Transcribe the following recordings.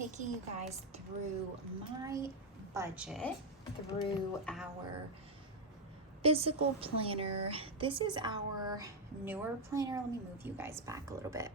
taking you guys through my budget, through our physical planner. This is our newer planner. Let me move you guys back a little bit.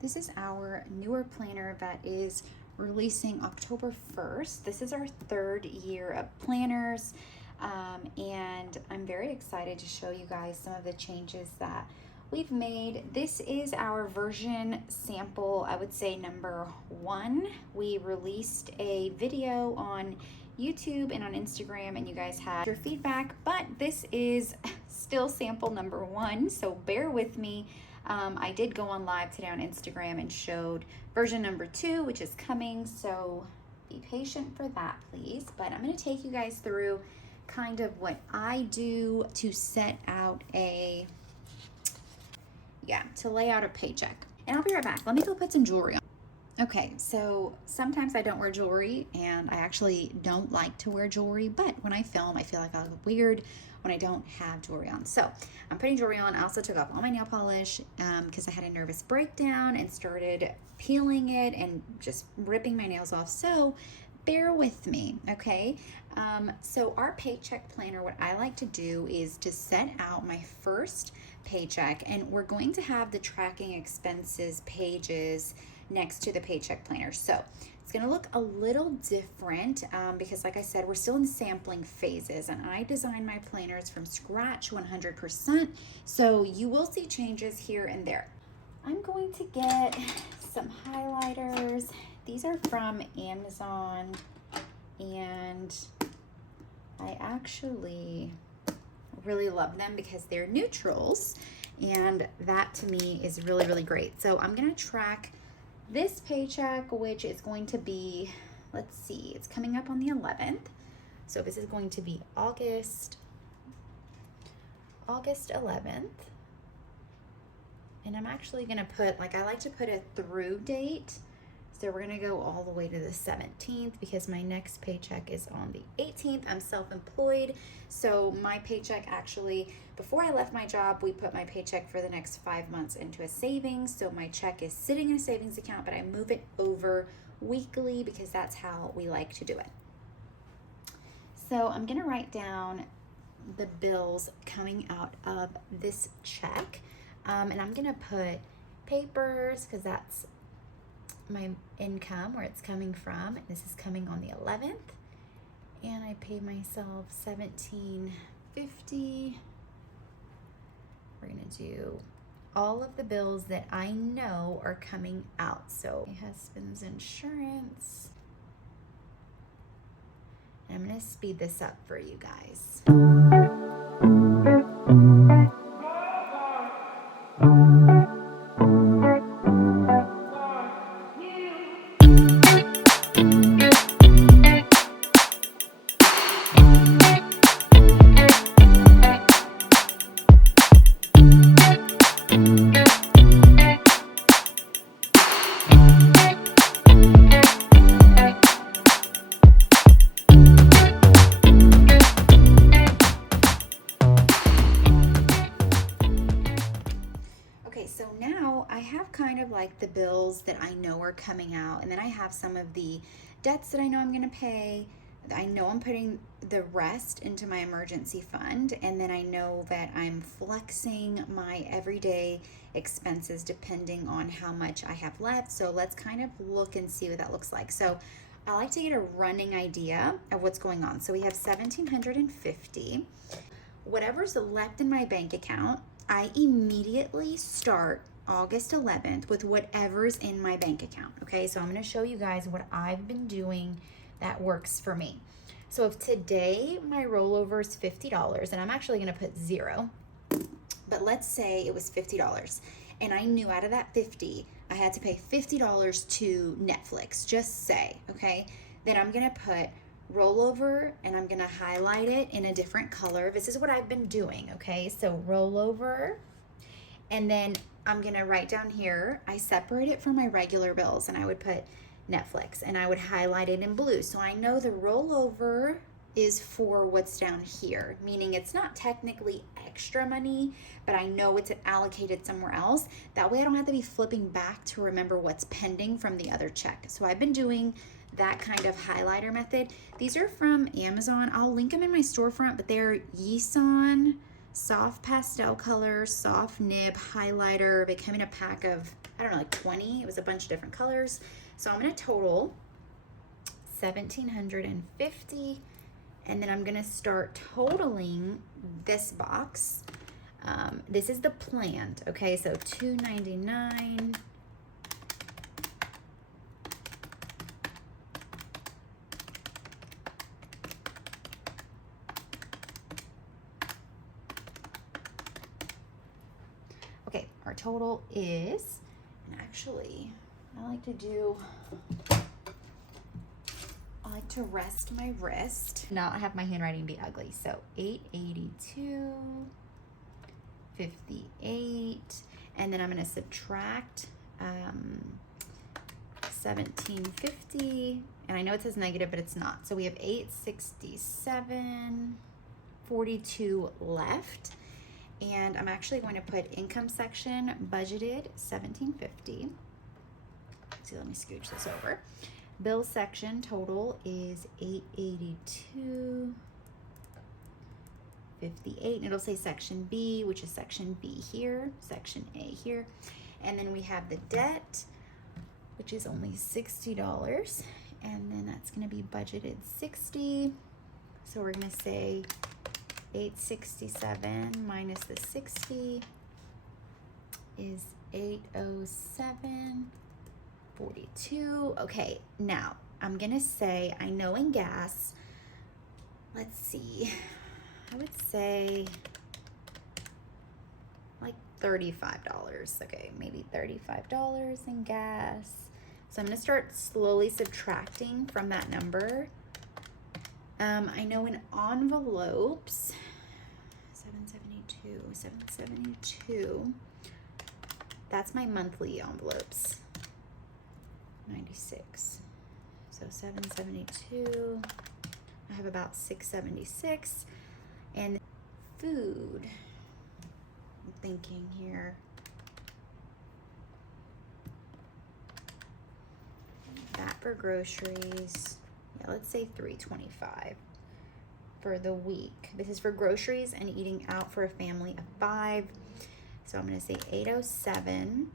This is our newer planner that is releasing October 1st. This is our third year of planners, and I'm very excited to show you guys some of the changes that we've made. This is our version sample, I would say number 1. We released a video on YouTube and on Instagram, and you guys had your feedback, but this is still sample number 1, so bear with me. I did go on live today on Instagram and showed version number 2, which is coming, so be patient for that, please. But I'm going to take you guys through kind of what I do to set out to lay out a paycheck. And I'll be right back. Let me go put some jewelry on. Okay, so sometimes I don't wear jewelry, and I actually don't like to wear jewelry, but when I film, I feel like I look weird when I don't have jewelry on. So I'm putting jewelry on. I also took off all my nail polish because I had a nervous breakdown and started peeling it and just ripping my nails off. So bear with me, okay? So our paycheck planner, what I like to do is to set out my first paycheck, and we're going to have the tracking expenses pages next to the paycheck planner. So it's going to look a little different because, like I said, we're still in sampling phases, and I design my planners from scratch 100%. So you will see changes here and there. I'm going to get some highlighters. These are from Amazon, and I actually really love them because they're neutrals, and that to me is really, really great. So I'm going to track this paycheck, which is going to be, let's see, it's coming up on the 11th. So this is going to be August 11th. And I'm actually going to put, like, I like to put a through date. So we're going to go all the way to the 17th because my next paycheck is on the 18th. I'm self-employed. So my paycheck actually, before I left my job, we put my paycheck for the next 5 months into a savings. So my check is sitting in a savings account, but I move it over weekly because that's how we like to do it. So I'm going to write down the bills coming out of this check. And I'm going to put papers because that's my income, where it's coming from. This is coming on the 11th, and I paid myself $17.50. We're gonna do all of the bills that I know are coming out. So my husband's insurance, and I'm gonna speed this up for you guys. So now I have kind of like the bills that I know are coming out, and then I have some of the debts that I know I'm going to pay. I know I'm putting the rest into my emergency fund, and then I know that I'm flexing my everyday expenses depending on how much I have left. So let's kind of look and see what that looks like. So I like to get a running idea of what's going on. So we have $1,750. Whatever's left in my bank account, I immediately start August 11th with whatever's in my bank account, okay? So I'm going to show you guys what I've been doing that works for me. So if today my rollover is $50, and I'm actually going to put 0, but let's say it was $50, and I knew out of that 50, I had to pay $50 to Netflix, just say, okay? Then I'm going to put rollover, and I'm gonna highlight it in a different color. This is what I've been doing, okay? So rollover, and then I'm gonna write down here, I separate it from my regular bills, and I would put Netflix, and I would highlight it in blue. So I know the rollover is for what's down here, meaning it's not technically extra money, but I know it's allocated somewhere else. That way I don't have to be flipping back to remember what's pending from the other check. So I've been doing that kind of highlighter method. These are from Amazon. I'll link them in my storefront, but they're Yisan soft pastel color, soft nib highlighter. They come in a pack of, I don't know, like 20. It was a bunch of different colors. So I'm gonna total $1,750, and then I'm gonna start totaling this box. This is the planned, okay? So $299. Okay, our total is, and actually, I like to rest my wrist, not have my handwriting be ugly. So 882, 58, and then I'm gonna subtract 1750, and I know it says negative, but it's not. So we have 867, 42 left. And I'm actually going to put income section budgeted $1,750. So let me scooch this over. Bill section total is $882.58, and it'll say section B, which is section B here, section A here, and then we have the debt, which is only $60, and then that's going to be budgeted $60. So we're going to say 867 minus the 60 is 807.42. Okay, now I'm gonna say, I know in gas, let's see, I would say like $35. Okay, maybe $35 in gas. So I'm gonna start slowly subtracting from that number. I know in envelopes, 772, that's my monthly envelopes, 96. So 772, I have about 676. And food, I'm thinking here, that for groceries, yeah, let's say $325 for the week. This is for groceries and eating out for a family of 5. So I'm gonna say 807.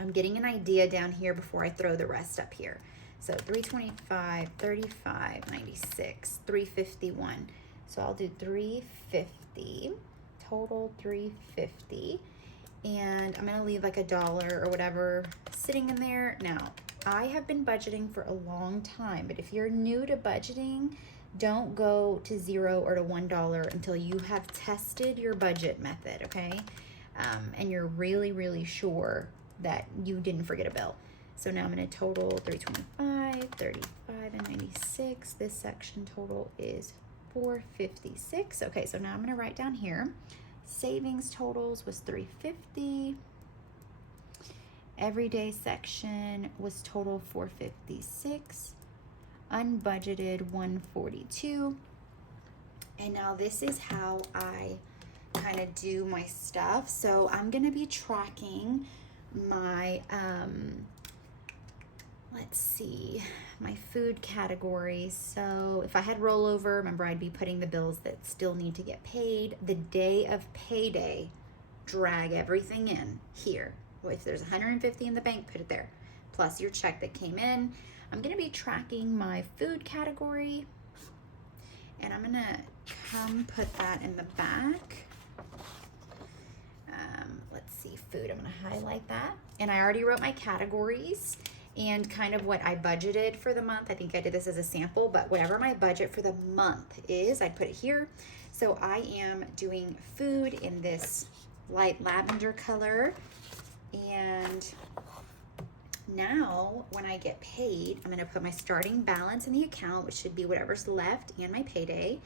I'm getting an idea down here before I throw the rest up here. So 325, 35, 96, 351. So I'll do 350, total 350. And I'm gonna leave like $1 or whatever sitting in there. Now, I have been budgeting for a long time, but if you're new to budgeting, don't go to $0 or to $1 until you have tested your budget method, okay? And you're really, really sure that you didn't forget a bill. So now I'm gonna total 325, 35, and 96. This section total is 456. Okay, so now I'm gonna write down here. Savings totals was 350. Everyday section was total 456. Unbudgeted 142. And now this is how I kind of do my stuff. So I'm gonna be tracking my let's see, my food categories. So if I had rollover, remember I'd be putting the bills that still need to get paid. The day of payday, drag everything in here. If there's 150 in the bank, put it there, plus your check that came in. I'm gonna be tracking my food category, and I'm gonna come put that in the back. Let's see, food, I'm gonna highlight that. And I already wrote my categories and kind of what I budgeted for the month. I think I did this as a sample, but whatever my budget for the month is, I put it here. So I am doing food in this light lavender color. And now when I get paid, I'm gonna put my starting balance in the account, which should be whatever's left, and my payday,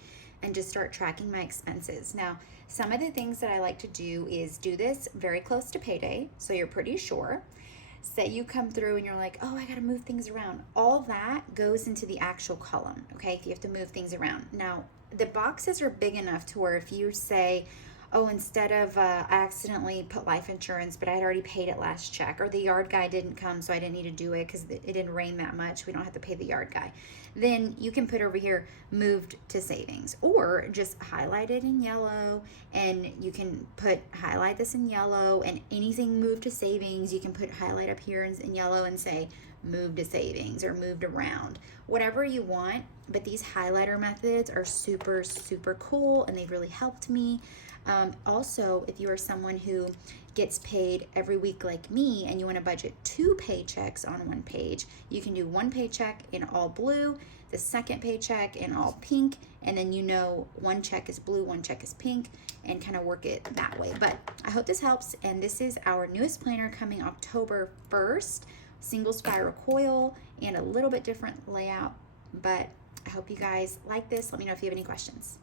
and just start tracking my expenses. Now, some of the things that I like to do is do this very close to payday, so you're pretty sure. say you come through and you're like, oh, I got to move things around. All that goes into the actual column, okay? If you have to move things around. Now, the boxes are big enough to where if you say, oh, instead of I accidentally put life insurance, but I had already paid it last check, or the yard guy didn't come, so I didn't need to do it because it didn't rain that much. We don't have to pay the yard guy. Then you can put over here moved to savings, or just highlight it in yellow, and you can put highlight this in yellow, and anything moved to savings, you can put highlight up here in yellow and say moved to savings or moved around, whatever you want. But these highlighter methods are super, super cool, and they've really helped me. Also, if you are someone who gets paid every week like me and you want to budget 2 paychecks on one page, you can do 1 paycheck in all blue, the second paycheck in all pink, and then you know 1 check is blue, 1 check is pink, and kind of work it that way. But I hope this helps, and this is our newest planner coming October 1st, single spiral coil and a little bit different layout, but I hope you guys like this. Let me know if you have any questions.